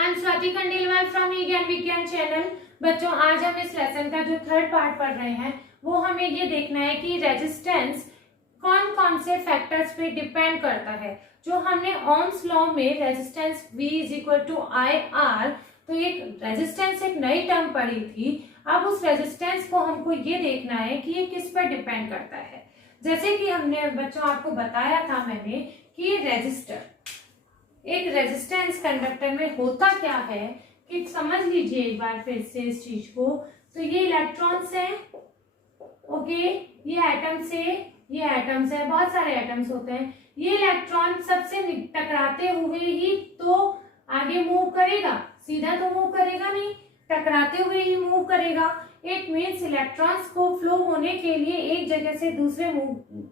I am Swati Khandelwal from E Gyan Vigyan channel. बच्चों, आज हम इस लेसन का जो थर्ड पार्ट पढ़ रहे हैं वो हमें ये देखना है कि रेजिस्टेंस कौन कौन से फैक्टर्स पे डिपेंड करता है। जो हमने ओम्स लॉ में रेजिस्टेंस V = IR, तो एक रेजिस्टेंस एक नई टर्म पढ़ी थी। अब उस रेजिस्टेंस को हमको ये देखना है कि ये किस पर डिपेंड करता है। जैसे कि हमने बच्चों आपको बताया था मैंने कि रेजिस्टर एक रेजिस्टेंस कंडक्टर में होता क्या है कि समझ लीजिए एक बार फिर से इस चीज को। तो ये इलेक्ट्रॉन्स हैं, ओके, ये एटम्स है, ये एटम्स है, बहुत सारे एटम्स होते हैं। ये इलेक्ट्रॉन सबसे टकराते हुए ही तो आगे मूव करेगा, सीधा तो मूव करेगा नहीं, टकराते हुए ही मूव करेगा। इट मीन्स इलेक्ट्रॉन्स को फ्लो होने के लिए एक जगह से दूसरे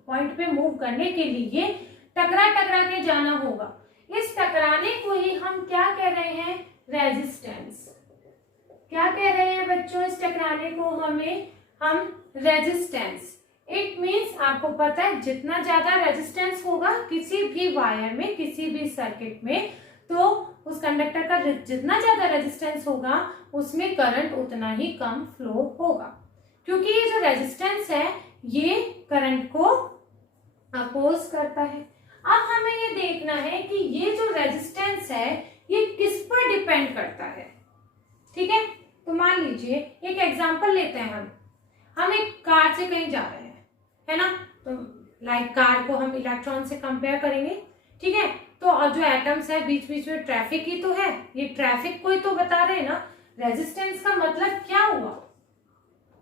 पॉइंट पे मूव करने के लिए टकरा टकरा के जाना होगा। इस टकराने को ही हम क्या कह रहे हैं? रेजिस्टेंस। क्या कह रहे हैं बच्चों इस टकराने को? हम रेजिस्टेंस। इट मीन्स आपको पता है जितना ज्यादा रेजिस्टेंस होगा किसी भी वायर में, किसी भी सर्किट में, तो उस कंडक्टर का जितना ज्यादा रेजिस्टेंस होगा उसमें करंट उतना ही कम फ्लो होगा, क्योंकि ये जो रेजिस्टेंस है ये करंट को अपोज करता है। अब हमें ये देखना है कि ये जो रेजिस्टेंस है ये किस पर डिपेंड करता है। ठीक है, तो मान लीजिए एक एग्जांपल लेते हैं। हम एक कार से कहीं जा रहे हैं, है ना, तो लाइक कार को हम इलेक्ट्रॉन से कंपेयर करेंगे। ठीक है, तो और जो एटम्स है बीच बीच में ट्रैफिक ही तो है, ये ट्रैफिक को ही तो बता रहे हैं ना। रेजिस्टेंस का मतलब क्या हुआ,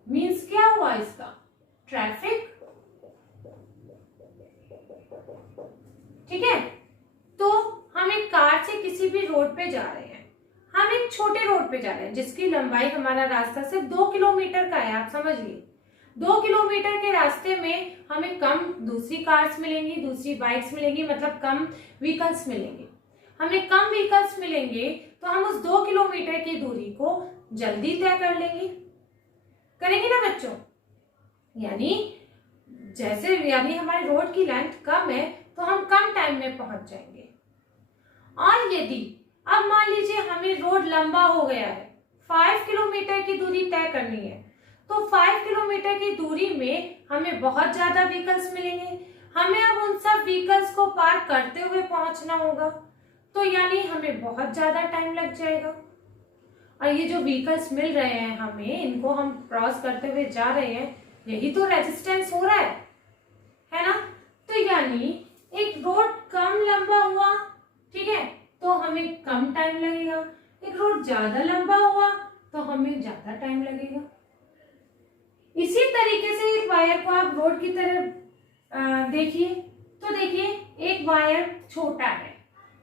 मीन्स क्या हुआ इसका? ट्रैफिक। ठीक है, तो हम एक कार से किसी भी रोड पे जा रहे हैं। हम एक छोटे रोड पे जा रहे हैं जिसकी लंबाई हमारा रास्ता सिर्फ 2 किलोमीटर का है। आप समझिए 2 किलोमीटर के रास्ते में हमें कम दूसरी कार्स मिलेंगी, दूसरी बाइक्स मिलेंगी, मतलब कम व्हीकल्स मिलेंगे। हमें कम व्हीकल्स मिलेंगे तो हम उस 2 किलोमीटर की दूरी को जल्दी तय कर लेंगे, करेंगे ना बच्चों? यानी हमारे रोड की लेंथ कम है तो हम कम टाइम में पहुंच जाएंगे। और यदि अब मान लीजिए हमें रोड लंबा हो गया है, 5 किलोमीटर की दूरी तय करनी है, तो 5 किलोमीटर की दूरी में हमें बहुत ज्यादा व्हीकल्स मिलेंगे। हमें अब उन सब व्हीकल्स को पार करते हुए पहुंचना होगा, तो यानी हमें बहुत ज्यादा टाइम लग जाएगा। और ये जो व्हीकल्स मिल रहे हैं हमें, इनको हम क्रॉस करते हुए जा रहे हैं, यही तो रेजिस्टेंस हो रहा है ना। तो यानी एक रोड कम लंबा हुआ, ठीक है, तो हमें कम टाइम लगेगा। एक रोड ज्यादा लंबा हुआ तो हमें ज्यादा टाइम लगेगा। इसी तरीके से एक वायर को आप रोड की तरफ देखिए, तो देखिए एक वायर छोटा है,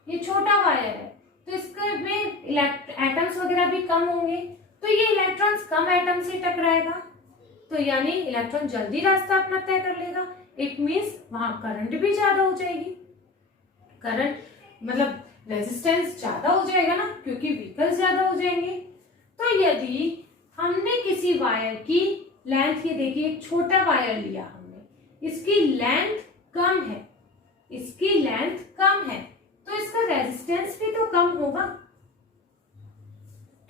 ये छोटा वायर है, तो इसके में एटम्स वगैरह भी कम होंगे, तो ये इलेक्ट्रॉन्स कम एटम से टकराएगा, तो यानी इलेक्ट्रॉन जल्दी रास्ता अपना तय कर लेगा। इट मीन्स वहां करंट भी ज्यादा हो जाएगी, करंट मतलब रेजिस्टेंस ज्यादा हो जाएगा ना, क्योंकि व्हीकल ज्यादा हो जाएंगे। तो यदि हमने किसी वायर की लेंथ, ये देखिए एक छोटा वायर लिया हमने, इसकी लेंथ कम है, इसकी लेंथ कम है, तो इसका रेजिस्टेंस भी तो कम होगा।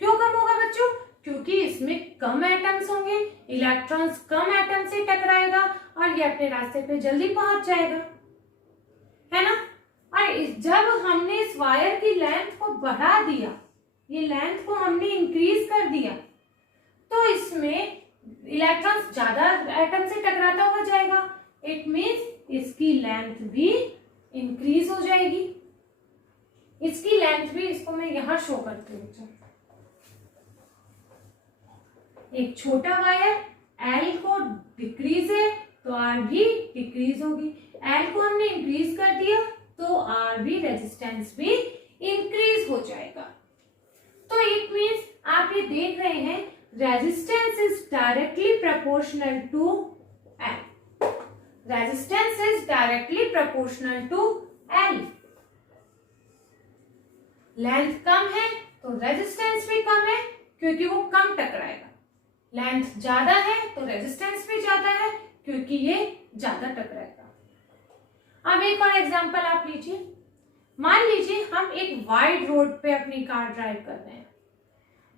क्यों कम होगा बच्चों? क्योंकि इसमें कम एटम्स होंगे, इलेक्ट्रॉन्स कम एटम से टकराएगा और ये अपने रास्ते पे जल्दी पहुंच जाएगा, है ना। और जब हमने इस वायर की लेंथ को बढ़ा दिया, ये लेंथ को हमने इंक्रीज कर दिया, तो इसमें इलेक्ट्रॉन्स ज्यादा एटम से टकराता हुआ जाएगा। इट मीन्स इसकी लेंथ भी इंक्रीज हो जाएगी। इसकी लेंथ भी, इसको मैं यहां शो करती हूँ। एक छोटा वायर, L को डिक्रीज है तो R भी डिक्रीज होगी। L को हमने इंक्रीज कर दिया तो R भी, रेजिस्टेंस भी इंक्रीज हो जाएगा। तो इट मीन्स आप ये देख रहे हैं resistance is directly proportional to L। Resistance is directly proportional to L। Length कम है तो रेजिस्टेंस भी कम है, क्योंकि वो कम टकराएगा। लेंथ ज्यादा है तो रेजिस्टेंस भी ज्यादा है, क्योंकि ये ज्यादा टकराएगा। अब एक और एग्जांपल आप लीजिए। मान लीजिए हम एक वाइड रोड पे अपनी कार ड्राइव कर रहे हैं।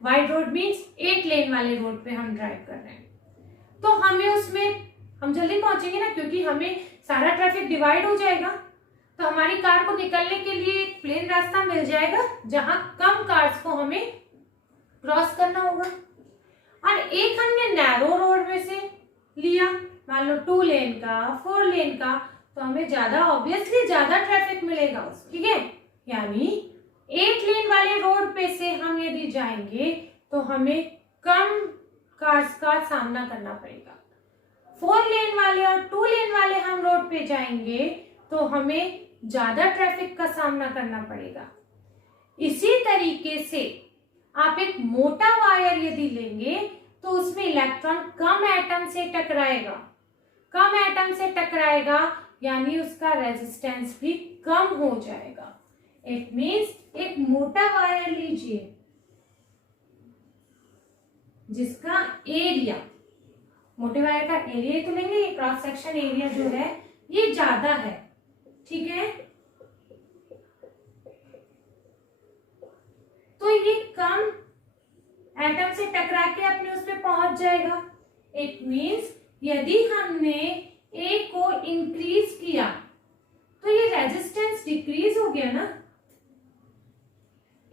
वाइड रोड मीन्स 8 लेन वाले रोड पे हम ड्राइव कर रहे हैं, तो हमें उसमें हम जल्दी पहुंचेंगे ना, क्योंकि हमें सारा ट्रैफिक डिवाइड हो जाएगा। तो हमारी कार को निकलने के लिए एक प्लेन रास्ता मिल जाएगा जहां कम कार्स को हमें क्रॉस करना होगा। और एक हमने नैरो रोड में से लिया, मान लो 2 लेन का, 4 लेन का, तो हमें ज्यादा ऑब्वियसली ज्यादा ट्रैफिक मिलेगा उसमें, ठीक है। यानी 8 लेन वाले रोड पे से हम यदि जाएंगे तो हमें कम कार्स का सामना करना पड़ेगा। 4 लेन वाले और 2 लेन वाले हम रोड पे जाएंगे तो हमें ज्यादा ट्रैफिक का सामना करना पड़ेगा। इसी तरीके से आप एक मोटा वायर यदि लेंगे तो उसमें इलेक्ट्रॉन कम एटम से टकराएगा, कम एटम से टकराएगा, यानी उसका रेजिस्टेंस भी कम हो जाएगा। इट मीन्स एक मोटा वायर लीजिए जिसका एरिया, मोटे वायर का एरिया तो लेंगे, ये क्रॉस सेक्शन एरिया जो है ये ज्यादा है, ठीक है। तो ये कम एटम से टकरा के अपने उस पर पहुंच जाएगा। इट मीन्स यदि हमने ए को इंक्रीज किया तो ये रेजिस्टेंस डिक्रीज हो गया ना।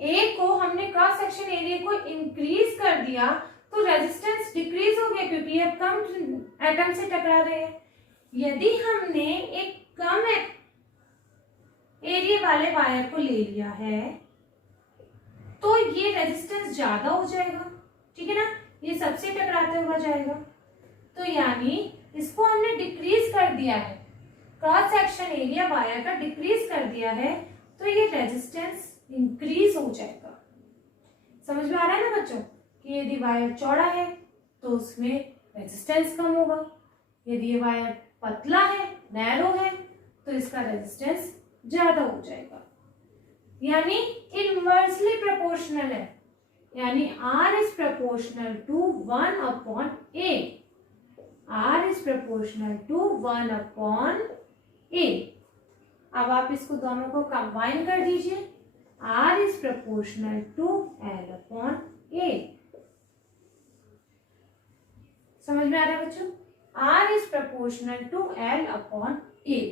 ए को हमने क्रॉस सेक्शन एरिया को इंक्रीज कर दिया तो रेजिस्टेंस डिक्रीज हो गया, क्योंकि अब कम एटम से टकरा रहे हैं। यदि हमने एक कम एरिया वाले वायर को ले लिया है तो ये रेजिस्टेंस ज्यादा हो जाएगा, ठीक है ना, ये सबसे टकराते हुआ जाएगा। तो यानी इसको हमने डिक्रीज कर दिया है, क्रॉस सेक्शन एरिया वायर का डिक्रीज कर दिया है, तो ये रेजिस्टेंस इंक्रीज हो जाएगा। समझ में आ रहा है ना बच्चों कि यदि वायर चौड़ा है तो उसमें रेजिस्टेंस कम होगा, यदि ये वायर पतला है, नैरो है, तो इसका रेजिस्टेंस ज्यादा हो जाएगा। यानी इनवर्सली प्रोपोर्शनल है, यानी R is proportional to 1/A, R is proportional to 1/A। अब आप इसको दोनों को कंबाइन कर दीजिए, R is proportional to L/A। समझ में आ रहा है बच्चों, R is proportional to L/A,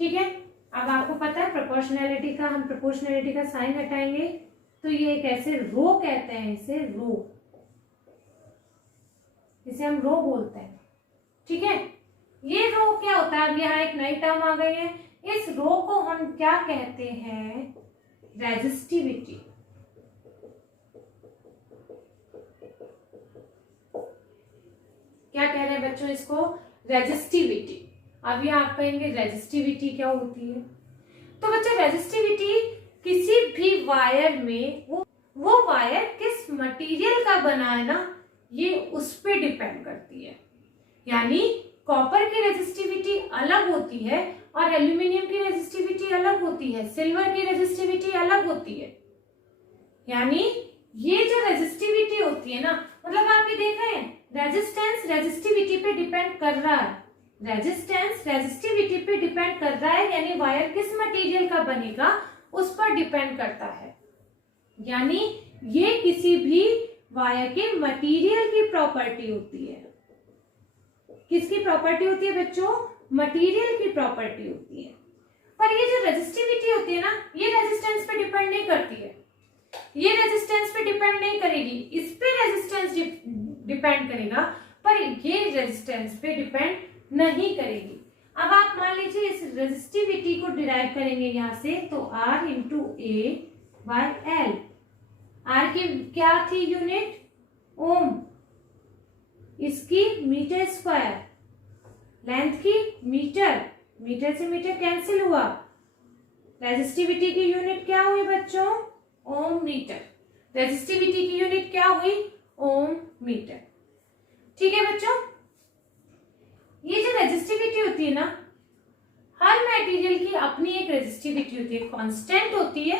ठीक है। अब आपको पता है प्रोपोर्शनैलिटी का, हम प्रोपोर्शनैलिटी का साइन हटाएंगे तो ये एक ऐसे रो कहते हैं, इसे रो, इसे हम रो बोलते हैं, ठीक है। ये रो क्या होता है, अब यहाँ एक नई टर्म आ गई है, इस रो को हम क्या कहते हैं, रेजिस्टिविटी। क्या कह रहे हैं बच्चों इसको, रेजिस्टिविटी। अब यहाँ आप कहेंगे रेजिस्टिविटी क्या होती है, तो बच्चों रेजिस्टिविटी किसी भी वायर में वो वायर किस मटेरियल का बना है ना, ये उस पे डिपेंड करती है। यानी कॉपर की रेजिस्टिविटी अलग होती है और एल्यूमिनियम की रेजिस्टिविटी अलग होती है, सिल्वर की रेजिस्टिविटी अलग होती है। यानी ये जो रेजिस्टिविटी होती है ना, मतलब आप ये देख रहे हैं रेजिस्टेंस रेजिस्टिविटी पे डिपेंड कर रहा है, रेजिस्टेंस रेजिस्टिविटी पे डिपेंड कर रहा है, यानी वायर किस मटेरियल का बनेगा उस पर डिपेंड करता है। यानी ये किसी भी वायर के मटेरियल की प्रॉपर्टी होती है। किसकी प्रॉपर्टी होती है बच्चों, मटेरियल की प्रॉपर्टी होती है। पर ये जो रेजिस्टिविटी होती है ना, ये रेजिस्टेंस पे डिपेंड नहीं करती है, ये रेजिस्टेंस पे डिपेंड नहीं करेगी, इस पे रेजिस्टेंस डिपेंड करेगा, पर ये रेजिस्टेंस पे डिपेंड नहीं करेगी। अब आप मान लीजिए इस रेजिस्टिविटी को डिराइव करेंगे यहाँ से, तो R × A/L। R की क्या थी यूनिट, ओम, इसकी मीटर स्क्वायर, लेंथ की मीटर, मीटर से मीटर कैंसिल हुआ, रेजिस्टिविटी की यूनिट क्या हुई बच्चों, ओम मीटर, रेजिस्टिविटी की यूनिट क्या हुई, ओम मीटर, ठीक है बच्चों। ये जो रेजिस्टिविटी होती है ना, हर मटेरियल की अपनी एक रेजिस्टिविटी होती है, कांस्टेंट होती है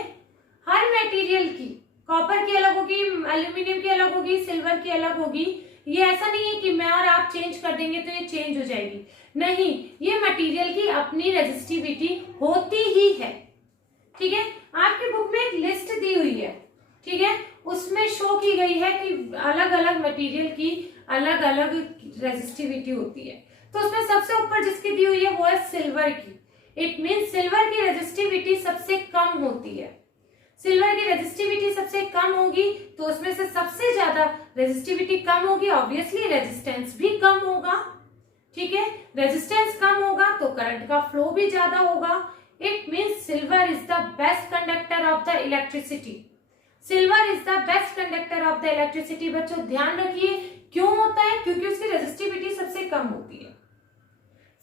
हर मटेरियल की। कॉपर की अलग होगी, एल्यूमिनियम की अलग होगी, सिल्वर की अलग होगी। ये ऐसा नहीं है कि मैं और आप चेंज कर देंगे तो ये चेंज हो जाएगी, नहीं, ये मटेरियल की अपनी रेजिस्टिविटी होती ही है। ठीक है, आपकी बुक में एक लिस्ट दी हुई है, ठीक है, उसमें शो की गई है कि अलग अलग मटेरियल की अलग अलग रेजिस्टिविटी होती है। तो उसमें सबसे ऊपर जिसकी दी हुई है वो है सिल्वर की। इट मीन सिल्वर की रेजिस्टिविटी सबसे कम होती है। सिल्वर की रेजिस्टिविटी सबसे कम होगी तो उसमें से सबसे ज्यादा रेजिस्टिविटी कम होगी, ऑब्वियसली रेजिस्टेंस भी कम होगा, ठीक है। रेजिस्टेंस कम होगा तो करंट का फ्लो भी ज्यादा होगा। It means silver is the best conductor of the electricity. Silver is the best conductor of the electricity. बच्चों ध्यान रखिए क्यों होता है, क्योंकि उसकी रेजिस्टिविटी सबसे कम होती है।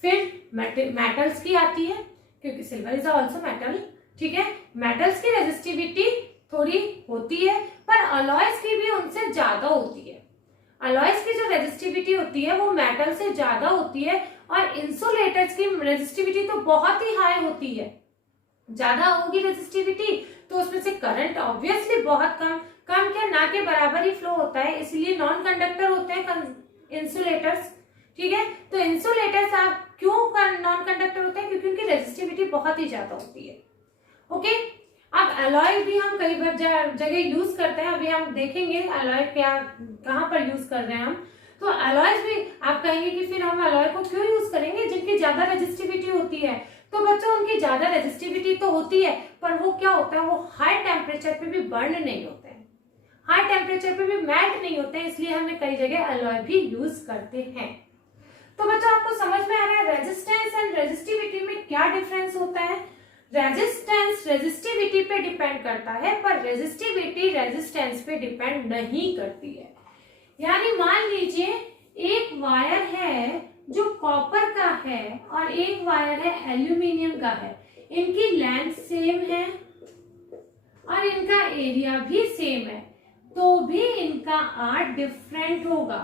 फिर मेटल्स की आती है, क्योंकि सिल्वर इज ऑल्सो मेटल, ठीक है। मेटल्स की रेजिस्टिविटी थोड़ी होती है, पर अलॉयज की भी उनसे ज्यादा होती है। अलॉयज की जो रेजिस्टिविटी होती है वो मेटल से ज्यादा होती है, और इंसुलेटर्स की रेजिस्टिविटी तो बहुत ही हाई होती है। ज्यादा होगी रेजिस्टिविटी तो उसमें से करंट ऑब्वियसली बहुत कम क्या ना के बराबर ही फ्लो होता है, इसलिए नॉन कंडक्टर होते हैं इंसुलेटर्स, ठीक है। तो इंसुलेटर्स आप क्यों नॉन कंडक्टर होते हैं, क्योंकि उनकी रेजिस्टिविटी बहुत ही ज्यादा होती है। ओके, अब अलॉय भी हम कई बार जगह यूज करते हैं, अभी हम देखेंगे अलॉय क्या कहाँ पर यूज कर रहे हैं हम। तो अलॉयज भी आप कहेंगे कि फिर हम अलॉय को क्यों यूज करेंगे जिनकी ज्यादा रेजिस्टिविटी होती है। तो बच्चों उनकी ज्यादा रेजिस्टिविटी तो होती है, पर वो क्या होता है, वो हाई टेम्परेचर पे भी बर्न नहीं होते हैं, हाई टेम्परेचर पे भी मेल्ट नहीं होते हैं, इसलिए हमें कई जगह अलॉय भी यूज करते हैं। तो बच्चों आपको समझ में आ रहा है रेजिस्टेंस एंड रेजिस्टिविटी में क्या डिफरेंस होता है। रेजिस्टेंस रेजिस्टिविटी पे डिपेंड करता है, पर रेजिस्टिविटी रेजिस्टेंस पे डिपेंड नहीं करती है। यानी मान लीजिए एक वायर है जो कॉपर का है और एक वायर है एल्यूमिनियम का है, इनकी लेंथ सेम है और इनका एरिया भी सेम है, तो भी इनका आर डिफरेंट होगा।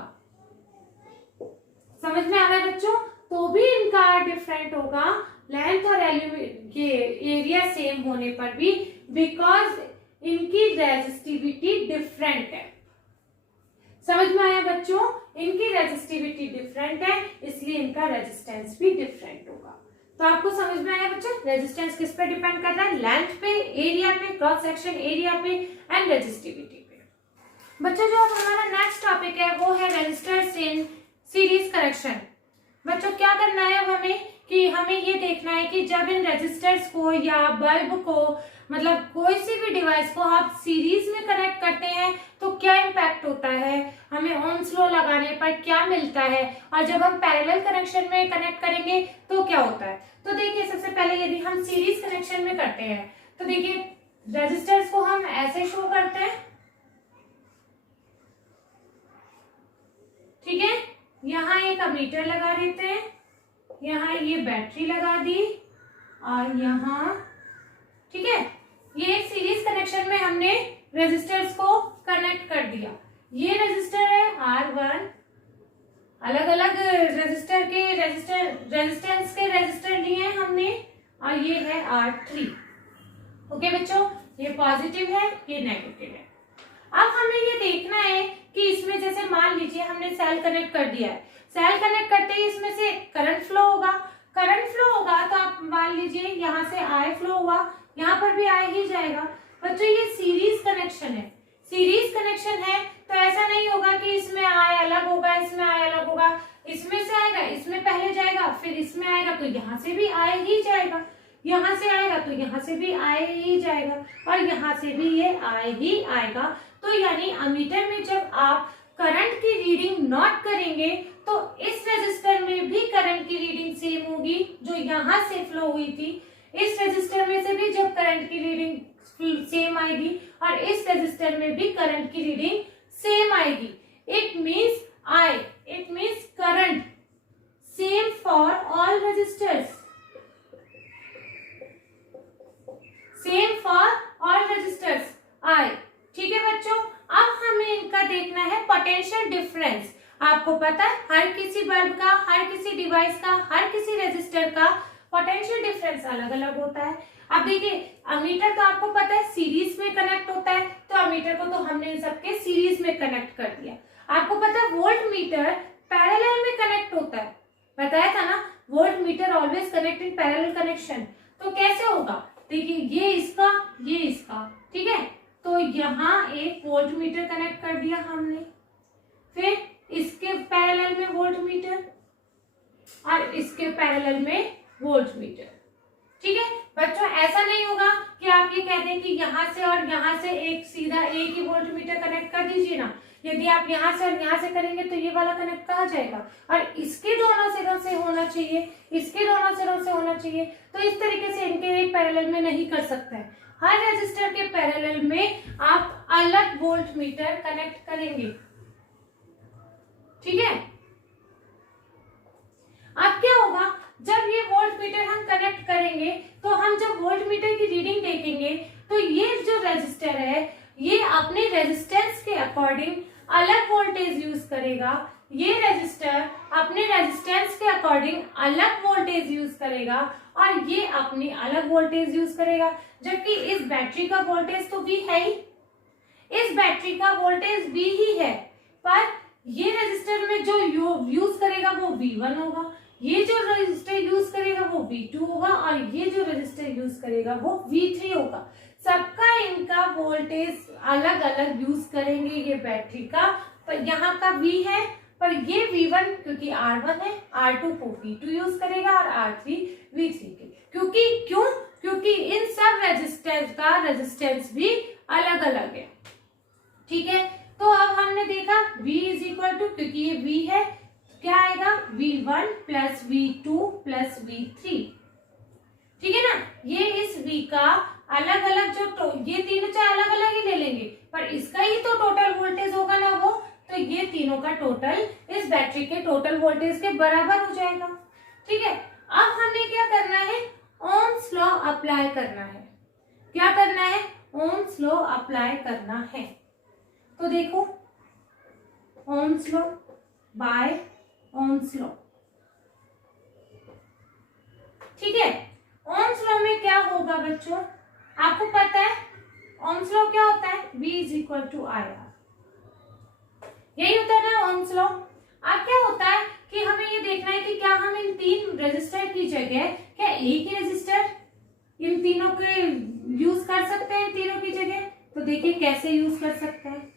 समझ में आ रहा है बच्चों, तो भी इनका आर डिफरेंट होगा लेंथ और के एरिया सेम होने पर भी, बिकॉज इनकी रेजिस्टिविटी डिफरेंट है। समझ में आया बच्चों, इनकी रेजिस्टिविटी डिफरेंट है इसलिए इनका रेजिस्टेंस भी डिफरेंट होगा। तो आपको समझ में आया बच्चों, रेजिस्टेंस किस पे डिपेंड कर रहा है, लेंथ पे, एरिया पे, क्रॉस सेक्शन एरिया पे एंड रेजिस्टिविटी पे। बच्चों जो हमारा नेक्स्ट टॉपिक है वो है रेजिस्टर्स इन सीरीज कनेक्शन। बच्चों क्या करना है अब हमें कि हमें ये देखना है कि जब इन रेजिस्टर्स को या बल्ब को, मतलब कोई सी भी डिवाइस को आप सीरीज में कनेक्ट करते हैं तो क्या इम्पैक्ट होता है, हमें ओम्स लॉ लगाने पर क्या मिलता है, और जब हम पैरेलल कनेक्शन में कनेक्ट करेंगे तो क्या होता है। तो देखिए सबसे पहले यदि हम सीरीज कनेक्शन में करते हैं तो देखिए रेजिस्टर्स को हम ऐसे शो करते हैं, ठीक है। यहाँ एक अमीटर लगा देते हैं, यहाँ ये बैटरी लगा दी और यहाँ, ठीक है, ये एक सीरीज कनेक्शन में हमने रेजिस्टर्स को कनेक्ट कर दिया। ये रेजिस्टर है R1, अलग अलग रेजिस्टर के रेजिस्टेंस के रेजिस्टर लिए हैं हमने, और ये है R3। ओके बच्चों, ये पॉजिटिव है ये नेगेटिव है। अब हमें ये देखना है कि इसमें जैसे मान लीजिए हमने सेल कनेक्ट कर दिया है, सेल कनेक्ट करते ही इसमें से करंट फ्लो होगा, करंट फ्लो होगा तो आप मान लीजिए यहाँ से आई फ्लो हुआ, यहाँ पर भी आई ही जाएगा। बच्चों ये सीरीज कनेक्शन है, सीरीज कनेक्शन है तो ऐसा नहीं होगा कि इसमें आई अलग होगा इसमें आई अलग होगा, इसमें से आएगा इसमें पहले जाएगा फिर इसमें आएगा तो यहाँ से भी आई ही जाएगा, यहाँ से आएगा तो यहाँ से भी आई ही जाएगा, और यहाँ से भी ये आई ही आएगा। तो यानी अमीटर में जब आप करंट की रीडिंग नोट करेंगे तो इस रेजिस्टर में भी करंट की रीडिंग सेम होगी जो यहाँ से फ्लो हुई थी, इस रेजिस्टर में से भी जब करंट की रीडिंग सेम आएगी और इस रेजिस्टर में भी करंट की रीडिंग सेम आएगी। It means current same for all resistors, same for all resistors आई, ठीक है बच्चों। अब हमें इनका देखना है पोटेंशियल डिफरेंस। आपको पता है हर किसी बल्ब का, हर किसी डिवाइस का, हर किसी रेजिस्टर का पोटेंशियल डिफरेंस अलग अलग होता है। अब देखिए अमीटर तो आपको पता है सीरीज में कनेक्ट होता है, तो अमीटर को तो हमने इन सबके सीरीज में कनेक्ट कर दिया। आपको पता है वोल्ट मीटर पैरेलल में कनेक्ट होता है, बताया था ना, volt meter always connect in parallel connection. तो कैसे होगा, देखिए ये इसका, ये इसका, ठीक है। तो यहाँ एक वोल्ट मीटर कनेक्ट कर दिया हमने, फिर इसके पैरेलल में वोल्ट मीटर और इसके पैरेलल में वोल्ट मीटर, ठीक है। बच्चों ऐसा नहीं होगा कि आप ये कहते हैं कि यहाँ से और यहाँ से एक सीधा एक ही वोल्ट मीटर कनेक्ट कर दीजिए ना। यदि आप यहाँ से और यहाँ से करेंगे तो ये वाला कनेक्ट कहाँ जाएगा, और इसके दोनों सिरों से होना चाहिए, इसके दोनों सिरों से होना चाहिए। तो इस तरीके से इनके पैरेलल में नहीं कर सकते हैं। हर रेजिस्टर के पैरेलल में आप अलग वोल्ट मीटर कनेक्ट करेंगे, ठीक है। अब क्या होगा, जब ये वोल्ट मीटर हम कनेक्ट करेंगे तो हम जब वोल्ट मीटर की रीडिंग देखेंगे तो ये जो रेजिस्टर है ये अपने रेजिस्टेंस के अकॉर्डिंग अलग वोल्टेज यूज करेगा, ये रेजिस्टर अपने रेजिस्टेंस के अकॉर्डिंग अलग वोल्टेज यूज करेगा और ये अपनी अलग वोल्टेज यूज करेगा। जबकि इस बैटरी का वोल्टेज तो V है ही, इस बैटरी का वोल्टेज V ही है, पर ये रेजिस्टर में जो यूज करेगा वो V1 होगा, ये जो रेजिस्टर यूज करेगा वो V2 होगा और ये जो रेजिस्टर यूज करेगा वो V3 होगा। सबका इनका वोल्टेज अलग अलग यूज करेंगे। ये बैटरी का पर यहाँ का V है, पर ये V1 क्योंकि R1 है, R2 को V2 यूज करेगा और R3 V3 के। क्योंकि इन सब रेजिस्टेंस का रेजिस्टेंस भी अलग अलग है, ठीक है। तो अब हमने देखा V इज इक्वल टू, क्योंकि ये V है क्या आएगा, V1 plus V2 plus V3, ठीक है ना। ये इस V का अलग अलग जो ये तीनों चाहे अलग अलग ही ले लेंगे, पर इसका ही तो टोटल वोल्टेज होगा ना वो, तो ये तीनों का टोटल इस बैटरी के टोटल वोल्टेज के बराबर हो जाएगा, ठीक है। अब हमें क्या करना है, ओम्स लॉ अप्लाई करना है। क्या करना है, ओम्स लॉ अप्लाई करना है। तो देखो Ohm's law by Ohm's law, ठीक है। ओम्स लॉ में क्या होगा बच्चों, आपको पता है ओम्स लॉ क्या होता है, V is equal to IR, यही होता है ना ओम्स लॉ। अब क्या होता है कि हमें ये देखना है कि क्या हम इन तीन रेजिस्टर की जगह क्या एक ही रेजिस्टर इन तीनों के यूज कर सकते हैं, तीनों की जगह। तो देखिए कैसे यूज कर सकते हैं,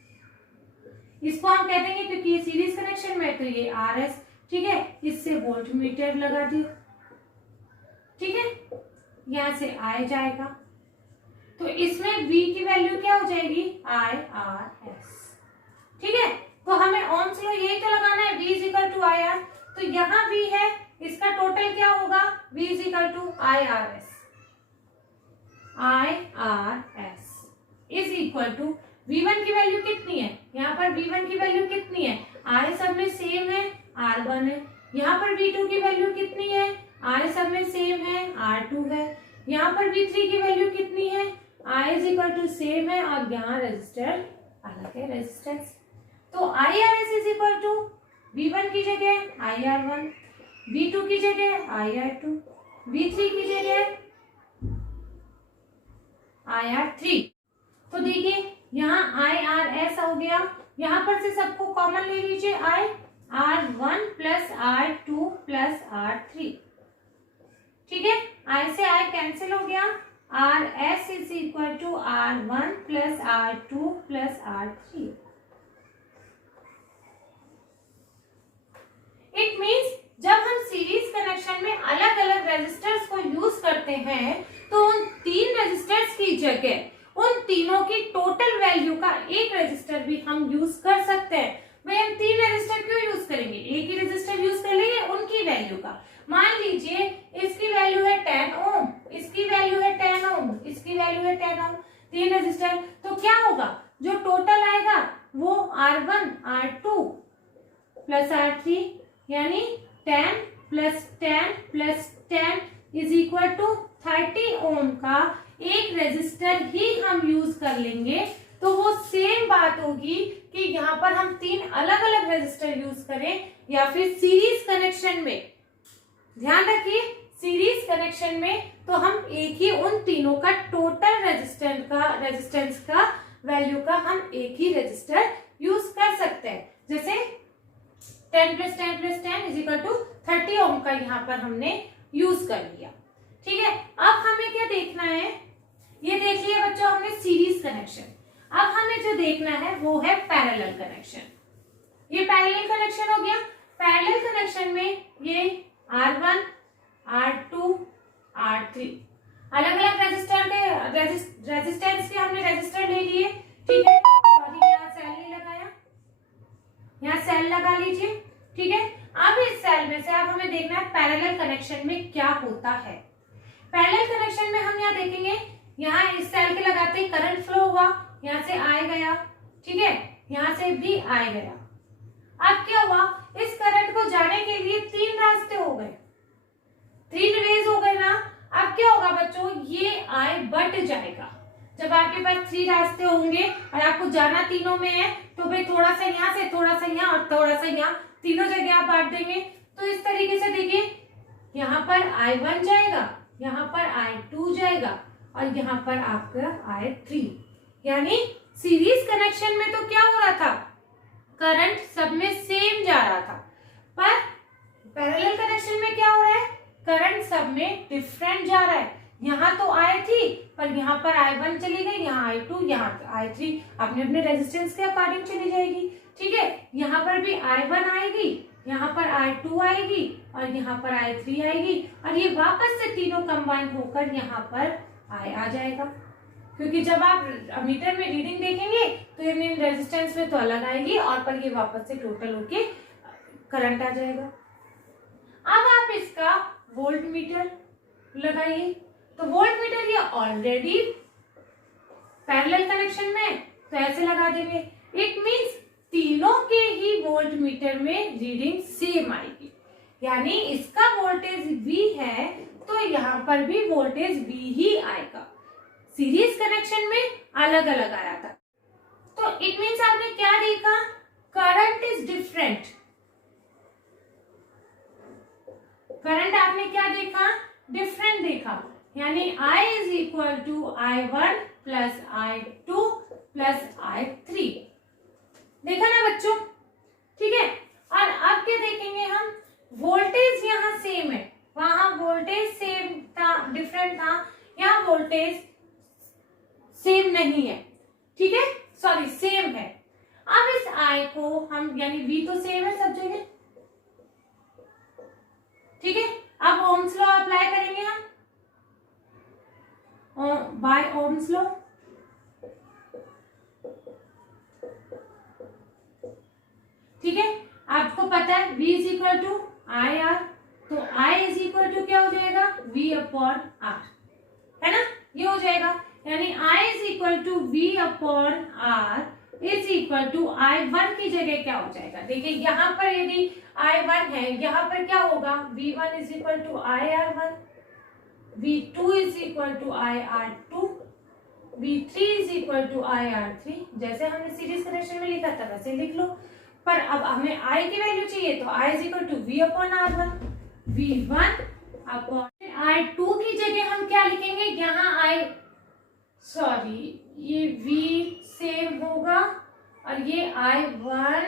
इसको हम कह देंगे क्योंकि ये सीरीज कनेक्शन में तो ये RS, ठीक है। इससे वोल्ट मीटर लगा दियो, ठीक है, यहां से I जाएगा, तो इसमें V की वैल्यू क्या हो जाएगी, IRS, ठीक है। तो हमें ओम्स लॉ यही तो लगाना है, V is equal to IR। तो यहाँ V है, इसका टोटल क्या होगा, V is equal to IRS, IRS is equal to V1 की वैल्यू कितनी है, यहाँ पर V1 की वैल्यू कितनी है, I सब में सेम है, R1 है। यहाँ पर V2 की वैल्यू कितनी है, I सब में सेम है, R2 है। यहाँ पर V3 की वैल्यू कितनी है, I is equal to same है और यहाँ रेजिस्टर अलग है, रेजिस्टेंस। तो IRS is equal to V1 की जगह IR1, V2 की जगह IR2, V3 की जगह IR3। तो देखिए यहाँ IRS हो गया, यहाँ पर से सबको कॉमन ले लीजिए, R1 plus R2 plus R3, ठीक है। I से I कैंसिल हो गया, RS is equal to R1 plus R2 plus R3। It means जब हम सीरीज कनेक्शन में अलग अलग रेजिस्टर्स को यूज करते हैं तो उन तीन रेजिस्टर्स की जगह उन तीनों की टोटल वैल्यू का एक रेजिस्टर भी हम यूज कर सकते हैं। भाई हम तीन रेजिस्टर क्यों यूज करेंगे, एक ही रेजिस्टर यूज कर लेंगे उनकी वैल्यू का। मान लीजिए इसकी वैल्यू है 10 ओम, इसकी वैल्यू है 10 ओम, इसकी वैल्यू है 10 ओम, तीन रेजिस्टर। तो क्या होगा, जो टोटल आएगा वो R1 R2 प्लस R3 यानी 10 plus 10 plus 10 is equal to 30 ohm का एक रेजिस्टर ही हम यूज कर लेंगे। तो वो सेम बात होगी कि यहाँ पर हम तीन अलग अलग रेजिस्टर यूज करें या फिर सीरीज कनेक्शन में, ध्यान रखिए सीरीज कनेक्शन में तो हम एक ही उन तीनों का टोटल रेजिस्टेंस का वैल्यू का हम एक ही रेजिस्टर यूज कर सकते हैं। जैसे 10 plus 10 plus 10 is equal to 30 ohm का यहाँ पर हमने यूज कर लिया, ठीक है, अब हमें क्या देखना है, ये देख लिया बच्चों हमने सीरीज कनेक्शन। अब हमें जो देखना है वो है पैरेलल कनेक्शन। ये पैरेलल कनेक्शन हो गया। पैरेलल कनेक्शन में ये R1, R2, R3 अलग अलग रेजिस्टर के रेजिस्टेंस के हमने रेजिस्टर ले लिए। ठीक है, सॉरी यहाँ सेल नहीं लगाया, यहाँ सेल लगा लीजिए। ठीक है, अब इस सेल में से अब हमें देखना है पैरेलल कनेक्शन में क्या होता है। पैरेलल कनेक्शन में हम यहाँ देखेंगे, यहाँ इस सेल के लगाते ही करंट फ्लो हुआ, यहाँ से आए गया। ठीक है, यहाँ से भी आए गया। अब क्या हुआ, इस करंट को जाने के लिए 3 रास्ते हो गए, 3 वेज हो गए ना। अब क्या होगा बच्चों, ये आए बट जाएगा। जब आपके पास 3 रास्ते होंगे और आपको जाना तीनों में है, तो भाई थोड़ा सा यहाँ से, थोड़ा सा यहाँ और थोड़ा सा यहाँ, तीनों जगह आप बांट देंगे। तो इस तरीके से देखिए, यहाँ पर I1 जाएगा, यहाँ पर I2 जाएगा और यहाँ पर आपका I3। यानी सीरीज कनेक्शन में तो क्या हो रहा था, करंट सब में सेम जा रहा था, पर पैरेलल कनेक्शन में क्या हो रहा है, करंट सब में डिफरेंट जा रहा है। यहाँ तो I थी पर यहाँ पर I1 चली गई, यहाँ I2, यहाँ I3 अपने अपने रेजिस्टेंस के अकॉर्डिंग चली जाएगी। ठीक है, यहाँ पर भी I1 आएगी, यहाँ पर I2 आएगी और यहाँ पर I3 आएगी और ये वापस से तीनों कंबाइन होकर यहाँ पर I आ जाएगा। क्योंकि जब आप मीटर में रीडिंग देखेंगे तो ये रेजिस्टेंस में तो अलग आएगी और पर ये वापस से टोटल होके करंट आ जाएगा। अब आप इसका वोल्ट मीटर लगाइए, तो वोल्ट मीटर ये ऑलरेडी पैरेलल कनेक्शन में, तो ऐसे लगा देंगे। इट मींस तीनों के ही वोल्ट मीटर में रीडिंग सेम आएगी। यानी इसका वोल्टेज V है तो यहाँ पर भी वोल्टेज V ही आएगा। सीरीज कनेक्शन में अलग अलग आया था। तो इट मींस आपने क्या देखा, करंट इज डिफरेंट। करंट आपने क्या देखा, डिफरेंट देखा। यानी I is equal to I1 plus I2 plus I3। देखा ना बच्चों, ठीक है। और अब क्या देखेंगे हम, वोल्टेज यहाँ सेम है, वहां वोल्टेज सेम था, डिफरेंट था, यहाँ वोल्टेज सेम नहीं है। ठीक है, सॉरी सेम है। अब इस I को हम, यानी V तो सेम है सब जगह, ठीक है। अब ओम्स लॉ अप्लाई करेंगे हम, बाय ओम्स लॉ। ठीक है, आपको पता है V is equal to I R, तो I इज इक्वल टू क्या हो जाएगा, V अपॉन R, है ना, ये हो जाएगा। यानी I is equal to V upon R is equal to I1 की जगह क्या हो जाएगा। देखिए यहाँ पर यदि I1 है, यहाँ पर क्या होगा, V1 is equal to IR1, V2 is equal to IR2, V3 is equal to IR3। जैसे हमने सीरीज कनेक्शन में लिखा था वैसे लिख लो, पर अब हमें I की वैल्यू चाहिए तो I is equal to V upon R1, V1 upon I2 की जगह हम क्या लिखेंगे, यहाँ ये V सेम होगा और ये I1,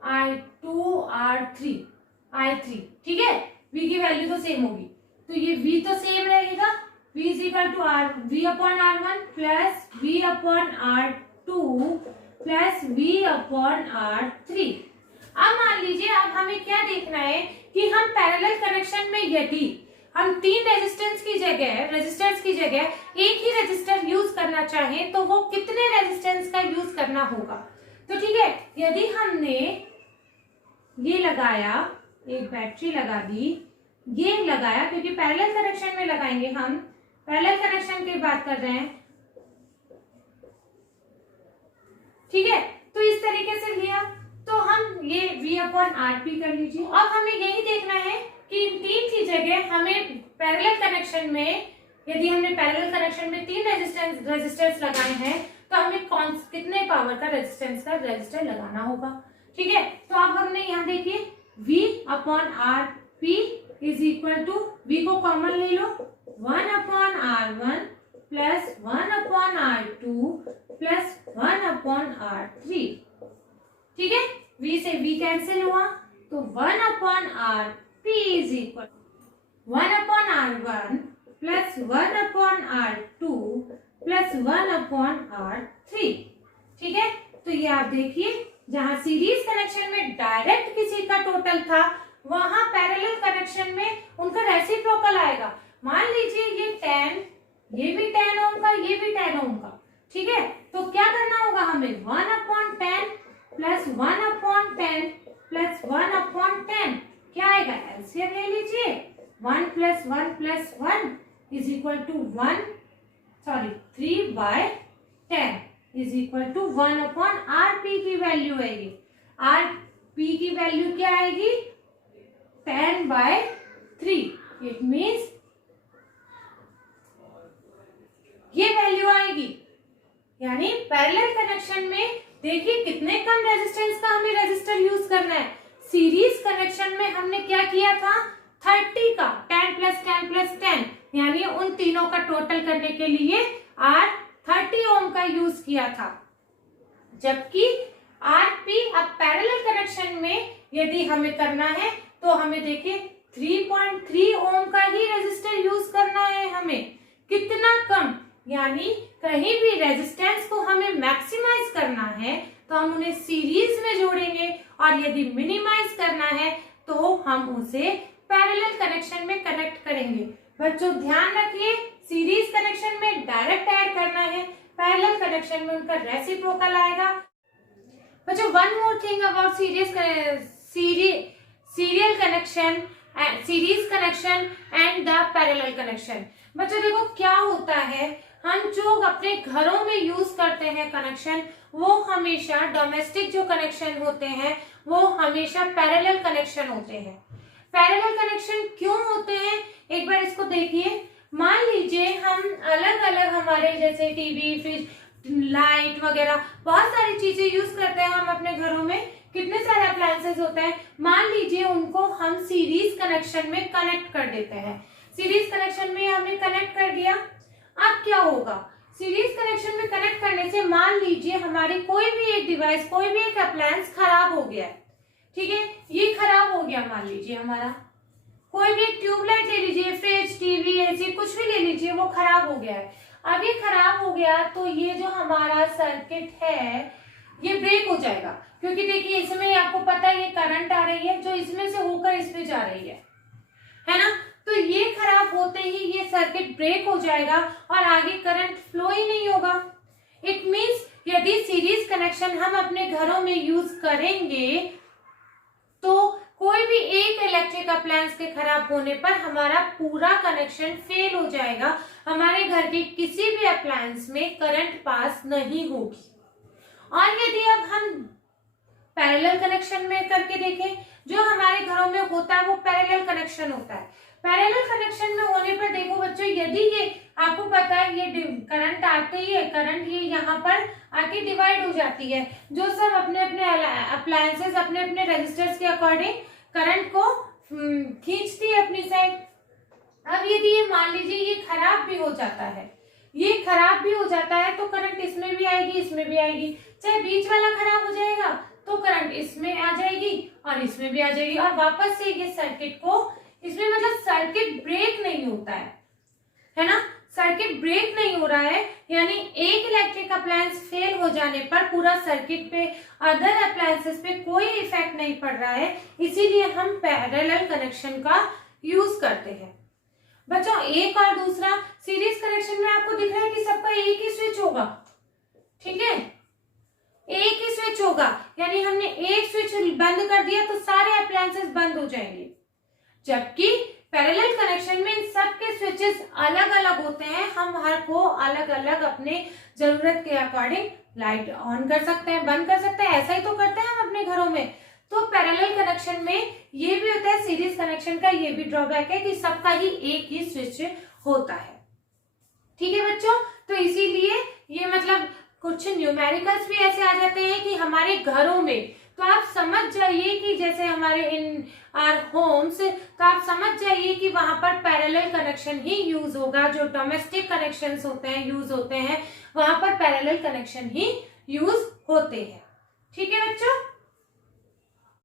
I2, I3, ठीक है। V की वैल्यू तो सेम होगी, तो ये V तो सेम रहेगा, V is equal to V upon R1 plus V upon R2 plus V upon R3। अब मान लीजिए, अब हमें क्या देखना है कि हम पैरेलल कनेक्शन में यदि हम 3 रेजिस्टेंस की जगह एक ही रेजिस्टर यूज करना चाहें तो वो कितने रेजिस्टेंस का यूज करना होगा। तो ठीक है, यदि हमने ये लगाया, एक बैटरी लगा दी, ये लगाया, क्योंकि पैरेलल कनेक्शन में लगाएंगे हम, पैरेलल कनेक्शन की बात कर रहे हैं, ठीक है। तो इस तरीके से लिया, तो हम ये V अपॉन RP कर लीजिए। अब हमें यही देखना है कि इन 3 की जगह हमें पैरेलल कनेक्शन में, यदि हमने पैरेलल कनेक्शन में 3 रेजिस्टेंस लगाए हैं तो हमें कितने पावर का रेजिस्टर लगाना होगा, ठीक है। तो अब हमने यहाँ देखिए V upon RP is equal to, V को कॉमन ले लो, 1 upon R1 plus 1 upon R2 plus 1 upon R3, ठीक है। V से V कैंसिल हुआ तो 1 upon RP is equal 1 upon R1 plus 1/R2 plus 1/R3। ठीक है, तो ये आप देखिए, जहां सीरीज कनेक्शन में डायरेक्ट किसी का टोटल था, वहां पैरेलल कनेक्शन में उनका रेसिप्रोकल आएगा। मान लीजिए ये 10, ये भी 10 ओम का, ये भी 10 ओम का। ठीक है, तो क्या करना होगा हमें, 1/10 प्लस 1/10 प्लस 1/10 क्या आएगा, एलसीएम ले लीजिए। 1 plus 1 plus 1 is equal to 3/10 is equal to 1/RP की वैल्यू आएगी। RP की वैल्यू क्या आएगी, 10/3। इट मीन्स ये वैल्यू आएगी। यानी पैरेलल कनेक्शन में देखिए कितने कम रेजिस्टेंस का हमें रेजिस्टर यूज करना है। सीरीज कनेक्शन में हमने क्या किया था, 30 का 10 प्लस 10 प्लस 10, यानी उन तीनों का टोटल करने के लिए R 30 ओम का यूज किया था। जबकि RP अब पैरेलल कनेक्शन में यदि हमें करना है तो हमें देखिए 3.3 ओम का ही रेजिस्टर यूज करना है। हमें कितना कम, यानी कहीं भी रेजिस्टेंस को हमें मैक्सिमाइज करना है तो हम उन्हें सीरीज में जोड़ेंगे, और यदि मिनिमाइज करना है तो हम उसे पैरेलल कनेक्शन में कनेक्ट करेंगे। बच्चों ध्यान रखिए, सीरीज कनेक्शन में डायरेक्ट ऐड करना है, पैरेलल कनेक्शन में उनका रेसिप्रोकल आएगा। बच्चों one more thing about serial connection, series connection and the parallel connection. बच्चों देखो क्या होता है, हम जो अपने घरों में यूज करते हैं कनेक्शन, वो हमेशा डोमेस्टिक जो कनेक्शन होते हैं वो हमेशा पैरेलल कनेक्शन होते हैं। पैरेलल कनेक्शन क्यों होते हैं, एक बार इसको देखिए। मान लीजिए हम अलग अलग हमारे जैसे टीवी, फ्रिज, लाइट वगैरह बहुत सारी चीजें यूज करते हैं हम अपने घरों में, कितने सारे अप्लायंसेस होते हैं। मान लीजिए उनको हम सीरीज कनेक्शन में कनेक्ट कर देते हैं। सीरीज कनेक्शन में हमने कनेक्ट कर दिया, अब क्या होगा, सीरीज कनेक्शन में कनेक्ट करने से मान लीजिए हमारे कोई भी एक डिवाइस, कोई भी एक अप्लायंस खराब हो गया है। ठीक है, ये खराब हो गया, मान लीजिए हमारा कोई भी एक ट्यूबलाइट ले लीजिए, फ्रिज, टीवी, एसी कुछ भी ले लीजिए, वो खराब हो गया है। अब ये खराब हो गया तो ये जो हमारा सर्किट है ये ब्रेक हो जाएगा, क्योंकि देखिए इसमें आपको पता है ये करंट आ रही है जो इसमें से होकर इसमें जा रही है ना। तो ये खराब होते ही ये सर्किट ब्रेक हो जाएगा और आगे करंट फ्लो ही नहीं होगा। इट मीन्स यदि सीरीज कनेक्शन हम अपने घरों में यूज करेंगे तो कोई भी एक इलेक्ट्रिक अप्लायंस के खराब होने पर हमारा पूरा कनेक्शन फेल हो जाएगा, हमारे घर के किसी भी अप्लायंस में करंट पास नहीं होगी। और यदि अब हम पैरेलल कनेक्शन में करके देखें, जो हमारे घरों में होता है वो पैरेलल कनेक्शन होता है। पैरेलल कनेक्शन में होने पर देखो बच्चों, यदि ये आपको पता है ये करंट आते ही है, करंट ये यहाँ पर आके डिवाइड हो जाती है, जो सब अपने अपने अप्लायंसेस अपने अपने रेजिस्टर्स के अकॉर्डिंग करंट को खींचती है अपनी साइड। अब यदि ये मान लीजिए ये खराब भी हो जाता है, ये खराब भी हो जाता है तो करंट इसमें भी आएगी, इसमें भी आएगी। चाहे बीच वाला खराब हो जाएगा तो करंट इसमें आ जाएगी और इसमें भी आ जाएगी, और वापस से ये सर्किट को, इसमें मतलब सर्किट ब्रेक नहीं होता है ना, सर्किट ब्रेक नहीं हो रहा है। यानी एक इलेक्ट्रिक अप्लायंस फेल हो जाने पर पूरा सर्किट पे, अदर अप्लायंसेस पे कोई इफेक्ट नहीं पड़ रहा है, इसीलिए हम पैरेलल कनेक्शन का यूज करते हैं। बच्चों एक और दूसरा, सीरीज कनेक्शन में आपको दिख रहा है कि सबका एक ही स्विच होगा, ठीक है, एक ही स्विच होगा, यानी हमने एक स्विच बंद कर दिया तो सारे अप्लायंसेस बंद हो जाएंगे। जबकि पैरेलल कनेक्शन में इन सब के स्विचेस अलग अलग होते हैं, हम हर को अलग अलग अपने जरूरत के अकॉर्डिंग लाइट ऑन कर सकते हैं, बंद कर सकते हैं, ऐसा ही तो करते हैं हम अपने घरों में। तो पैरेलल कनेक्शन में ये भी होता है, सीरीज कनेक्शन का ये भी ड्रॉबैक है कि सबका ही एक ही स्विच होता है। ठीक है बच्चों, तो इसीलिए ये मतलब कुछ न्यूमेरिकल्स भी ऐसे आ जाते हैं कि हमारे घरों में, तो आप समझ जाइए कि जैसे हमारे इन आर होम्स, तो आप समझ जाइए कि वहां पर पैरेलल कनेक्शन ही यूज होगा। जो डोमेस्टिक कनेक्शंस होते हैं, यूज होते हैं, वहां पर पैरेलल कनेक्शन ही यूज होते हैं। ठीक है बच्चों।